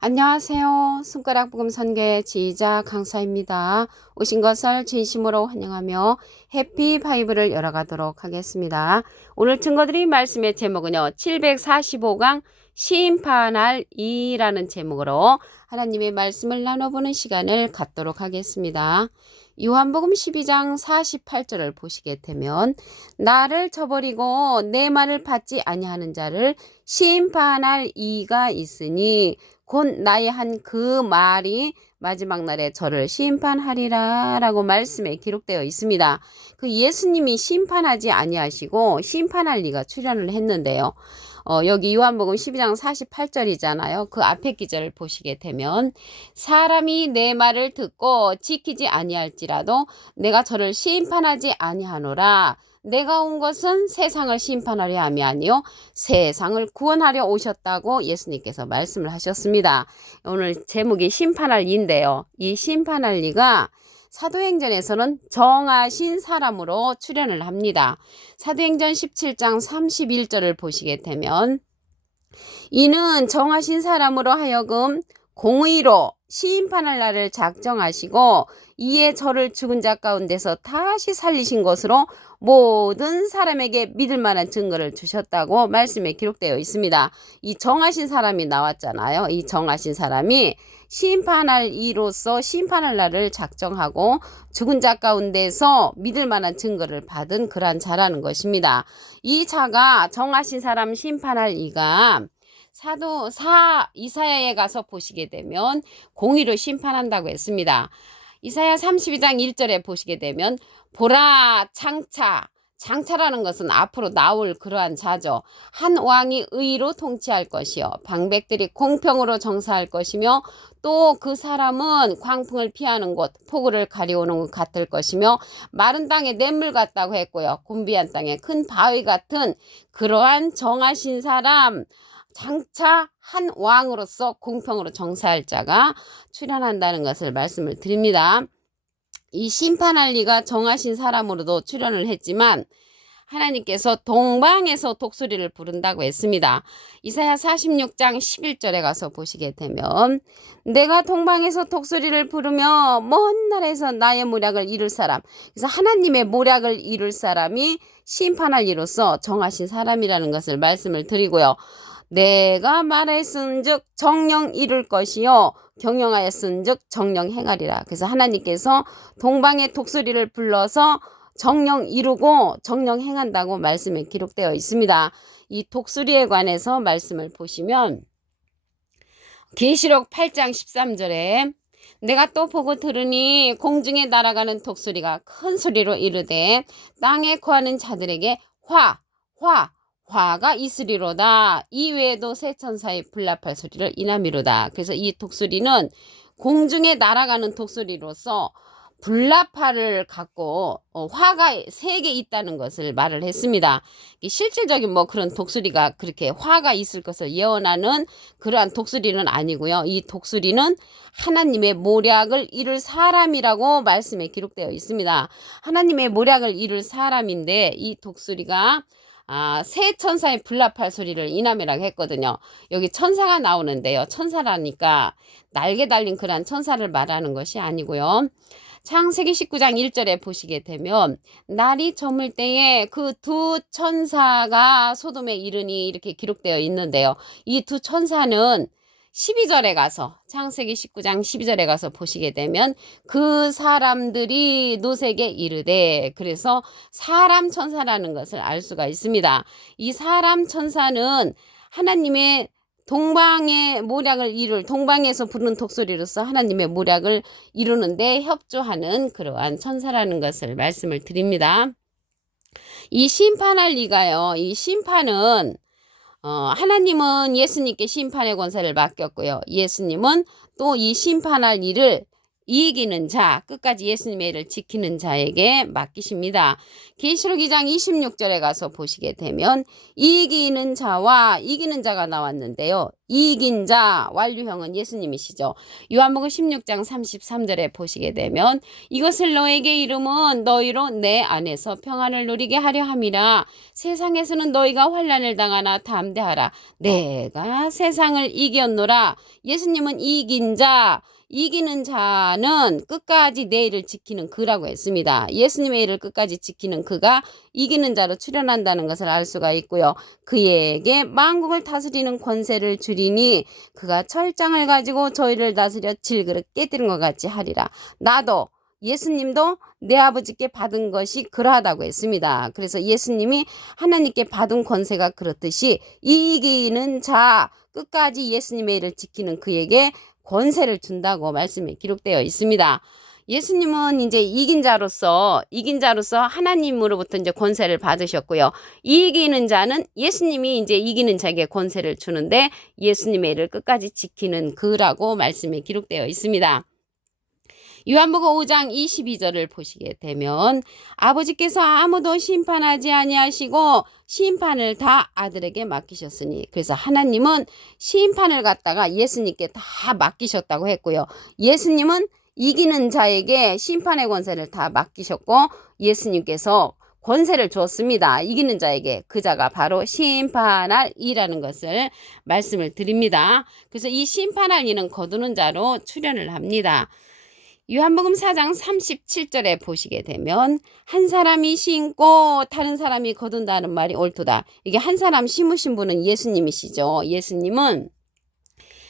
안녕하세요. 손가락 복음 선교의 지휘자 강사입니다. 오신 것을 진심으로 환영하며 해피 바이블을 열어가도록 하겠습니다. 오늘 증거드린 말씀의 제목은요. 745강 심판할 이라는 제목으로 하나님의 말씀을 나눠보는 시간을 갖도록 하겠습니다. 요한복음 12장 48절을 보시게 되면 나를 저버리고 내 말을 받지 아니하는 자를 심판할 이가 있으니 곧 나의 한 그 말이 마지막 날에 저를 심판하리라 라고 말씀에 기록되어 있습니다. 그 예수님이 심판하지 아니하시고 심판할 리가 출현을 했는데요. 여기 요한복음 12장 48절이잖아요. 그 앞에 기절을 보시게 되면 사람이 내 말을 듣고 지키지 아니할지라도 내가 저를 심판하지 아니하노라. 내가 온 것은 세상을 심판하려 함이 아니요 세상을 구원하려 오셨다고 예수님께서 말씀을 하셨습니다. 오늘 제목이 심판할 이인데요. 이 심판할 이가 사도행전에서는 정하신 사람으로 출현을 합니다. 사도행전 17장 31절을 보시게 되면 이는 정하신 사람으로 하여금 공의로 심판할 날을 작정하시고 이에 저를 죽은 자 가운데서 다시 살리신 것으로 모든 사람에게 믿을 만한 증거를 주셨다고 말씀에 기록되어 있습니다. 이 정하신 사람이 나왔잖아요. 이 정하신 사람이 심판할 이로서 심판할 날을 작정하고 죽은 자 가운데서 믿을 만한 증거를 받은 그러한 자라는 것입니다. 이 자가 정하신 사람 심판할 이가 이사야에 가서 보시게 되면 공의로 심판한다고 했습니다. 이사야 32장 1절에 보시게 되면 보라 장차라는 것은 앞으로 나올 그러한 자죠. 한 왕이 의로 통치할 것이요 방백들이 공평으로 정사할 것이며 또 그 사람은 광풍을 피하는 곳 폭우를 가려오는 것 같을 것이며 마른 땅에 냇물 같다고 했고요. 곤비한 땅에 큰 바위 같은 그러한 정하신 사람 장차 한 왕으로서 공평으로 정사할 자가 출현한다는 것을 말씀을 드립니다. 이 심판할 리가 정하신 사람으로도 출현을 했지만 하나님께서 동방에서 독수리를 부른다고 했습니다. 이사야 46장 11절에 가서 보시게 되면 내가 동방에서 독수리를 부르며 먼 나라에서 나의 모략을 이룰 사람, 그래서 하나님의 모략을 이룰 사람이 심판할 이로서 정하신 사람이라는 것을 말씀을 드리고요. 내가 말했은즉 정령 이룰 것이요 경영하였은즉 정령 행하리라. 그래서 하나님께서 동방의 독수리를 불러서 정령 이루고 정령 행한다고 말씀에 기록되어 있습니다. 이 독수리에 관해서 말씀을 보시면 계시록 8장 13절에 내가 또 보고 들으니 공중에 날아가는 독수리가 큰 소리로 이르되 땅에 거하는 자들에게 화가 있으리로다. 이외에도 새 천사의 불납할 소리를 인하미로다. 그래서 이 독수리는 공중에 날아가는 독수리로서 불납파를 갖고 화가 3개 있다는 것을 말을 했습니다. 실질적인 그런 독수리가 그렇게 화가 있을 것을 예언하는 그러한 독수리는 아니고요. 이 독수리는 하나님의 모략을 이룰 사람이라고 말씀에 기록되어 있습니다. 하나님의 모략을 이룰 사람인데 이 독수리가 새 천사의 불납할 소리를 인하미라고 했거든요. 여기 천사가 나오는데요. 천사라니까 날개 달린 그런 천사를 말하는 것이 아니고요. 창세기 19장 1절에 보시게 되면 날이 저물 때에 그 두 천사가 소돔에 이르니 이렇게 기록되어 있는데요. 이 두 천사는 12절에 가서 창세기 19장 12절에 가서 보시게 되면 그 사람들이 노색에 이르되 그래서 사람 천사라는 것을 알 수가 있습니다. 이 사람 천사는 하나님의 동방의 모략을 동방에서 부르는 독수리로서 하나님의 모략을 이루는데 협조하는 그러한 천사라는 것을 말씀을 드립니다. 이 심판할 리가요. 이 심판은 하나님은 예수님께 심판의 권세를 맡겼고요. 예수님은 또 이 심판할 일을 이기는 자, 끝까지 예수님의 일을 지키는 자에게 맡기십니다. 계시록 2장 26절에 가서 보시게 되면 이기는 자와 이기는 자가 나왔는데요. 이긴 자, 완료형은 예수님이시죠. 요한복음 16장 33절에 보시게 되면 이것을 너에게 이름은 너희로 내 안에서 평안을 누리게 하려 함이라. 세상에서는 너희가 환난을 당하나 담대하라. 내가 세상을 이겼노라. 예수님은 이긴 자, 이기는 자는 끝까지 내 일을 지키는 그라고 했습니다. 예수님의 일을 끝까지 지키는 그가 이기는 자로 출현한다는 것을 알 수가 있고요. 그에게 만국을 다스리는 권세를 주리니 그가 철장을 가지고 저희를 다스려 질그릇 깨뜨린 것 같이 하리라. 나도 예수님도 내 아버지께 받은 것이 그러하다고 했습니다. 그래서 예수님이 하나님께 받은 권세가 그렇듯이 이기는 자, 끝까지 예수님의 일을 지키는 그에게 권세를 준다고 말씀에 기록되어 있습니다. 예수님은 이제 이긴 자로서 하나님으로부터 이제 권세를 받으셨고요. 이기는 자는 예수님이 이제 이기는 자에게 권세를 주는데 예수님의 일을 끝까지 지키는 그라고 말씀에 기록되어 있습니다. 요한복음 5장 22절을 보시게 되면 아버지께서 아무도 심판하지 아니하시고 심판을 다 아들에게 맡기셨으니, 그래서 하나님은 심판을 갖다가 예수님께 다 맡기셨다고 했고요. 예수님은 이기는 자에게 심판의 권세를 다 맡기셨고 예수님께서 권세를 주었습니다. 이기는 자에게. 그 자가 바로 심판할 이라는 것을 말씀을 드립니다. 그래서 이 심판할 이는 거두는 자로 출현을 합니다. 요한복음 4장 37절에 보시게 되면 한 사람이 심고 다른 사람이 거둔다는 말이 옳도다. 이게 한 사람 심으신 분은 예수님이시죠. 예수님은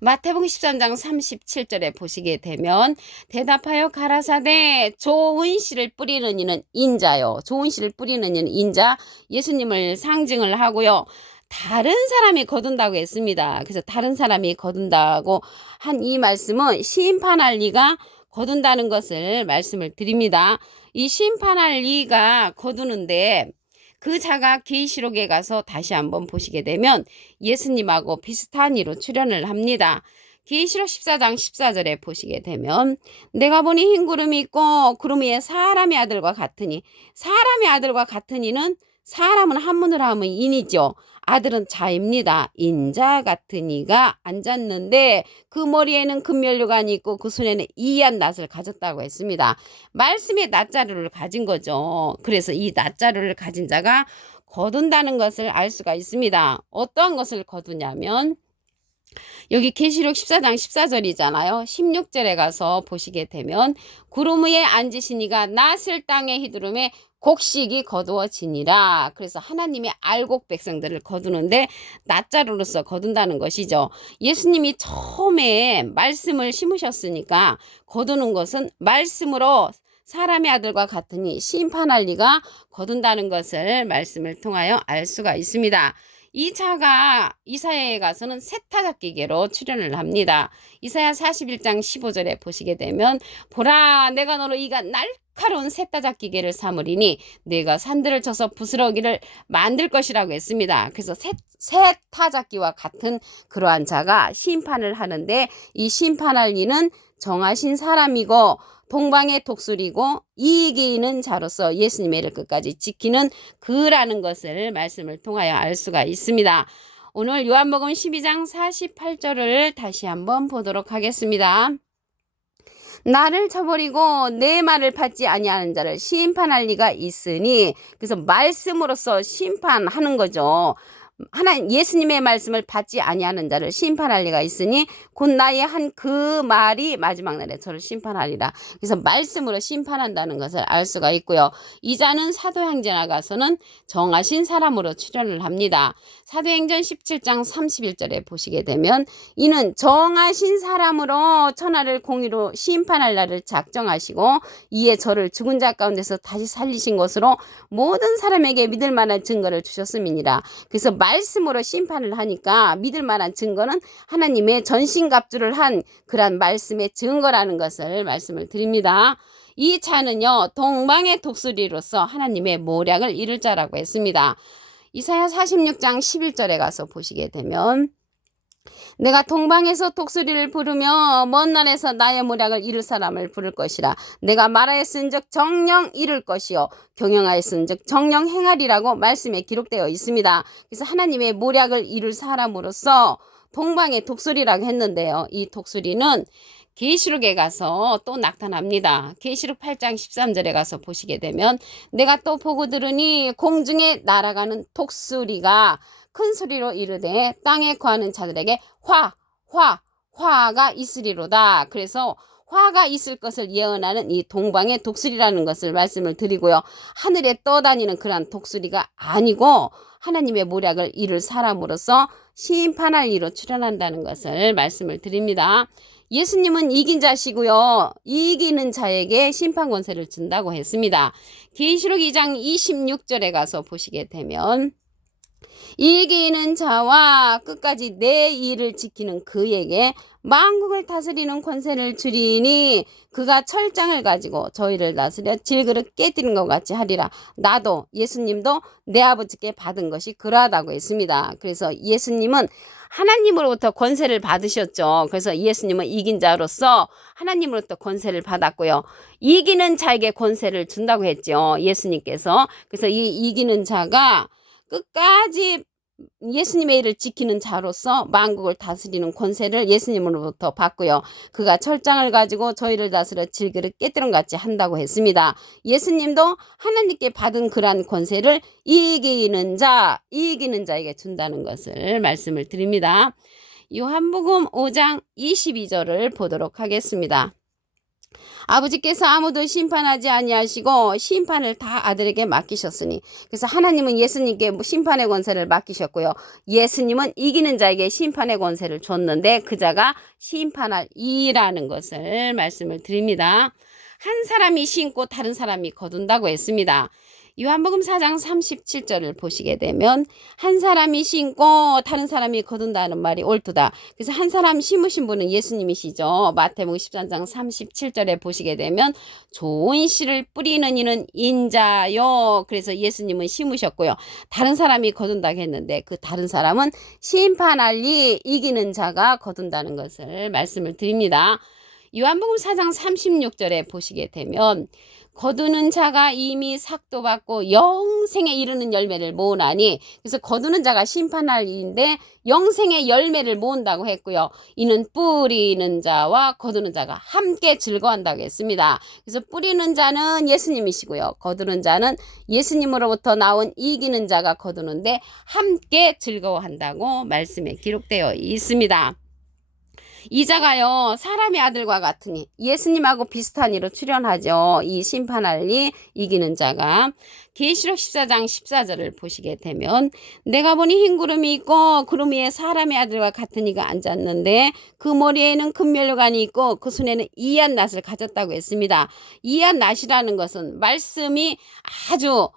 마태복음 13장 37절에 보시게 되면 대답하여 가라사대 좋은 씨를 뿌리는 이는 인자요. 좋은 씨를 뿌리는 이는 인자, 예수님을 상징을 하고요. 다른 사람이 거둔다고 했습니다. 그래서 다른 사람이 거둔다고 한 이 말씀은 심판할 이가 거둔다는 것을 말씀을 드립니다. 이 심판할 이가 거두는데 그 자가 계시록에 가서 다시 한번 보시게 되면 예수님하고 비슷한 이로 출현을 합니다. 계시록 14장 14절에 보시게 되면 내가 보니 흰 구름이 있고 구름 위에 사람의 아들과 같으니, 사람의 아들과 같으니는 사람은 한문으로 하면 인이죠. 아들은 자입니다. 인자 같은 이가 앉았는데 그 머리에는 금면류관이 있고 그 손에는 이한 낫을 가졌다고 했습니다. 말씀의 낫자루를 가진 거죠. 그래서 이 낫자루를 가진 자가 거둔다는 것을 알 수가 있습니다. 어떠한 것을 거두냐면 여기 계시록 14장 14절이잖아요. 16절에 가서 보시게 되면 구름 위에 앉으시니가 낫을 땅에 휘두르매 곡식이 거두어지니라. 그래서 하나님의 알곡 백성들을 거두는데 낫자루로서 거둔다는 것이죠. 예수님이 처음에 말씀을 심으셨으니까 거두는 것은 말씀으로 사람의 아들과 같으니 심판할 리가 거둔다는 것을 말씀을 통하여 알 수가 있습니다. 이 자가 이사야에 가서는 세타잡기계로 출현을 합니다. 이사야 41장 15절에 보시게 되면 보라 내가 너로 이가 날카로운 세타잡기계를 삼으리니 내가 산들을 쳐서 부스러기를 만들 것이라고 했습니다. 그래서 세타잡기와 같은 그러한 자가 심판을 하는데 이 심판할 이는 정하신 사람이고 동방의 독수리고 이기는 자로서 예수님의 일을 끝까지 지키는 그라는 것을 말씀을 통하여 알 수가 있습니다. 오늘 요한복음 12장 48절을 다시 한번 보도록 하겠습니다. 나를 쳐버리고 내 말을 받지 아니하는 자를 심판할 리가 있으니, 그래서 말씀으로서 심판하는 거죠. 하나님 예수님의 말씀을 받지 아니하는 자를 심판할 리가 있으니 곧 나의 한 그 말이 마지막 날에 저를 심판하리라. 그래서 말씀으로 심판한다는 것을 알 수가 있고요. 이 자는 사도행전에 가서는 정하신 사람으로 출현을 합니다. 사도행전 17장 31절에 보시게 되면 이는 정하신 사람으로 천하를 공의로 심판할 날을 작정하시고 이에 저를 죽은 자 가운데서 다시 살리신 것으로 모든 사람에게 믿을 만한 증거를 주셨음이니라. 그래서 말씀으로 심판을 하니까 믿을 만한 증거는 하나님의 전신갑주를 한 그런 말씀의 증거라는 것을 말씀을 드립니다. 이 자는요 동방의 독수리로서 하나님의 모략을 이룰 자라고 했습니다. 이사야 46장 11절에 가서 보시게 되면 내가 동방에서 독수리를 부르며 먼 날에서 나의 모략을 이룰 사람을 부를 것이라. 내가 말하였은즉 정령 이룰 것이요 경영하였은즉 정령 행하리라고 말씀에 기록되어 있습니다. 그래서 하나님의 모략을 이룰 사람으로서 동방의 독수리라고 했는데요. 이 독수리는 계시록에 가서 또 나타납니다. 계시록 8장 13절에 가서 보시게 되면 내가 또 보고 들으니 공중에 날아가는 독수리가 큰 소리로 이르되 땅에 거하는 자들에게 화가 있으리로다. 그래서 화가 있을 것을 예언하는 이 동방의 독수리라는 것을 말씀을 드리고요. 하늘에 떠다니는 그러한 독수리가 아니고 하나님의 모략을 이룰 사람으로서 심판할 이로 출현한다는 것을 말씀을 드립니다. 예수님은 이긴 자시고요. 이기는 자에게 심판 권세를 준다고 했습니다. 계시록 2장 26절에 가서 보시게 되면 이기는 자와 끝까지 내 일을 지키는 그에게 만국을 다스리는 권세를 주리니 그가 철장을 가지고 저희를 다스려 질그릇 깨뜨린 것 같이 하리라. 나도 예수님도 내 아버지께 받은 것이 그러하다고 했습니다. 그래서 예수님은 하나님으로부터 권세를 받으셨죠. 그래서 예수님은 이긴 자로서 하나님으로부터 권세를 받았고요. 이기는 자에게 권세를 준다고 했죠. 예수님께서. 그래서 이 이기는 자가 끝까지 예수님의 일을 지키는 자로서 만국을 다스리는 권세를 예수님으로부터 받고요. 그가 철장을 가지고 저희를 다스려 질그릇 깨뜨린 같이 한다고 했습니다. 예수님도 하나님께 받은 그러한 권세를 이기는 자에게 준다는 것을 말씀을 드립니다. 요한복음 5장 22절을 보도록 하겠습니다. 아버지께서 아무도 심판하지 아니하시고 심판을 다 아들에게 맡기셨으니, 그래서 하나님은 예수님께 심판의 권세를 맡기셨고요. 예수님은 이기는 자에게 심판의 권세를 줬는데 그 자가 심판할 이라는 것을 말씀을 드립니다. 한 사람이 심고 다른 사람이 거둔다고 했습니다. 요한복음 4장 37절을 보시게 되면 한 사람이 심고 다른 사람이 거둔다는 말이 옳도다. 그래서 한 사람 심으신 분은 예수님이시죠. 마태복음 13장 37절에 보시게 되면 좋은 씨를 뿌리는 이는 인자요. 그래서 예수님은 심으셨고요. 다른 사람이 거둔다고 했는데 그 다른 사람은 심판할 이 이기는 자가 거둔다는 것을 말씀을 드립니다. 요한복음 4장 36절에 보시게 되면 거두는 자가 이미 삭도 받고 영생에 이르는 열매를 모으나니, 그래서 거두는 자가 심판할 이인데 영생의 열매를 모은다고 했고요. 이는 뿌리는 자와 거두는 자가 함께 즐거워한다고 했습니다. 그래서 뿌리는 자는 예수님이시고요. 거두는 자는 예수님으로부터 나온 이기는 자가 거두는데 함께 즐거워한다고 말씀에 기록되어 있습니다. 이 자가요 사람의 아들과 같으니 예수님하고 비슷한 이로 출현하죠. 이 심판할 이 이기는 자가. 계시록 14장 14절을 보시게 되면 내가 보니 흰 구름이 있고 구름 위에 사람의 아들과 같은 이가 앉았는데 그 머리에는 금면류관이 있고 그 손에는 이한 낫을 가졌다고 했습니다. 이한 낫이라는 것은 말씀이 아주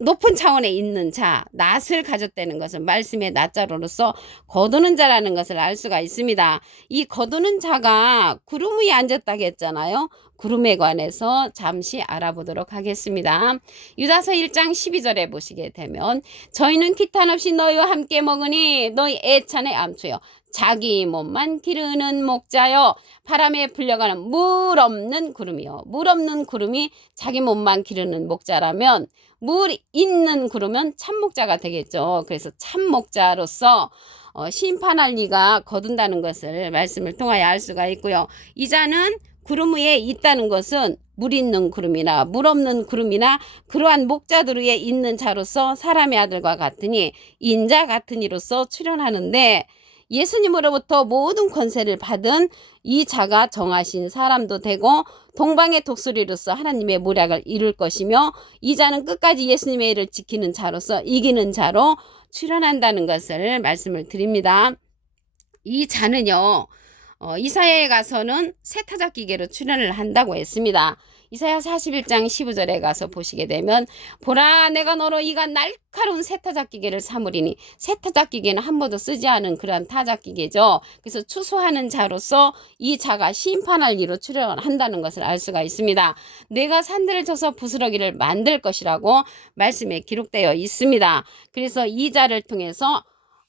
높은 차원에 있는 자, 낫을 가졌다는 것은 말씀의 낫자로서 거두는 자라는 것을 알 수가 있습니다. 이 거두는 자가 구름 위에 앉았다고 했잖아요. 구름에 관해서 잠시 알아보도록 하겠습니다. 유다서 1장 12절에 보시게 되면 저희는 기탄 없이 너희와 함께 먹으니 너희 애찬의 암초여 자기 몸만 기르는 목자여 바람에 불려가는 물 없는 구름이요. 물 없는 구름이 자기 몸만 기르는 목자라면 물 있는 구름은 참목자가 되겠죠. 그래서 참목자로서 심판할 이가 거둔다는 것을 말씀을 통하여 알 수가 있고요. 이 자는 구름 위에 있다는 것은 물 있는 구름이나 물 없는 구름이나 그러한 목자들 위에 있는 자로서 사람의 아들과 같으니 인자 같은 이로서 출현하는데, 예수님으로부터 모든 권세를 받은 이 자가 정하신 사람도 되고 동방의 독수리로서 하나님의 모략을 이룰 것이며, 이 자는 끝까지 예수님의 일을 지키는 자로서 이기는 자로 출현한다는 것을 말씀을 드립니다. 이 자는요 이사야에 가서는 세타작기계로 출현을 한다고 했습니다. 이사야 41장 15절에 가서 보시게 되면 보라 내가 너로 이가 날카로운 세타작기계를 삼으리니, 세타작기계는 한 번도 쓰지 않은 그러한 타작기계죠. 그래서 추수하는 자로서 이 자가 심판할 이로 출현한다는 것을 알 수가 있습니다. 내가 산들을 쳐서 부스러기를 만들 것이라고 말씀에 기록되어 있습니다. 그래서 이 자를 통해서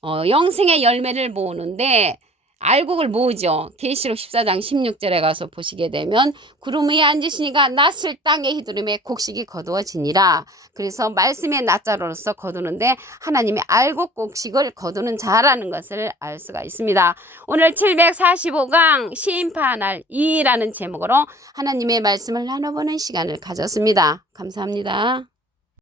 영생의 열매를 모으는데 알곡을 모으죠. 계시록 14장 16절에 가서 보시게 되면 구름 위에 앉으시니가 낯을 땅의 휘두름에 곡식이 거두어지니라. 그래서 말씀의 낯자로서 거두는데 하나님의 알곡 곡식을 거두는 자라는 것을 알 수가 있습니다. 오늘 745강 심판할 이라는 제목으로 하나님의 말씀을 나눠보는 시간을 가졌습니다. 감사합니다.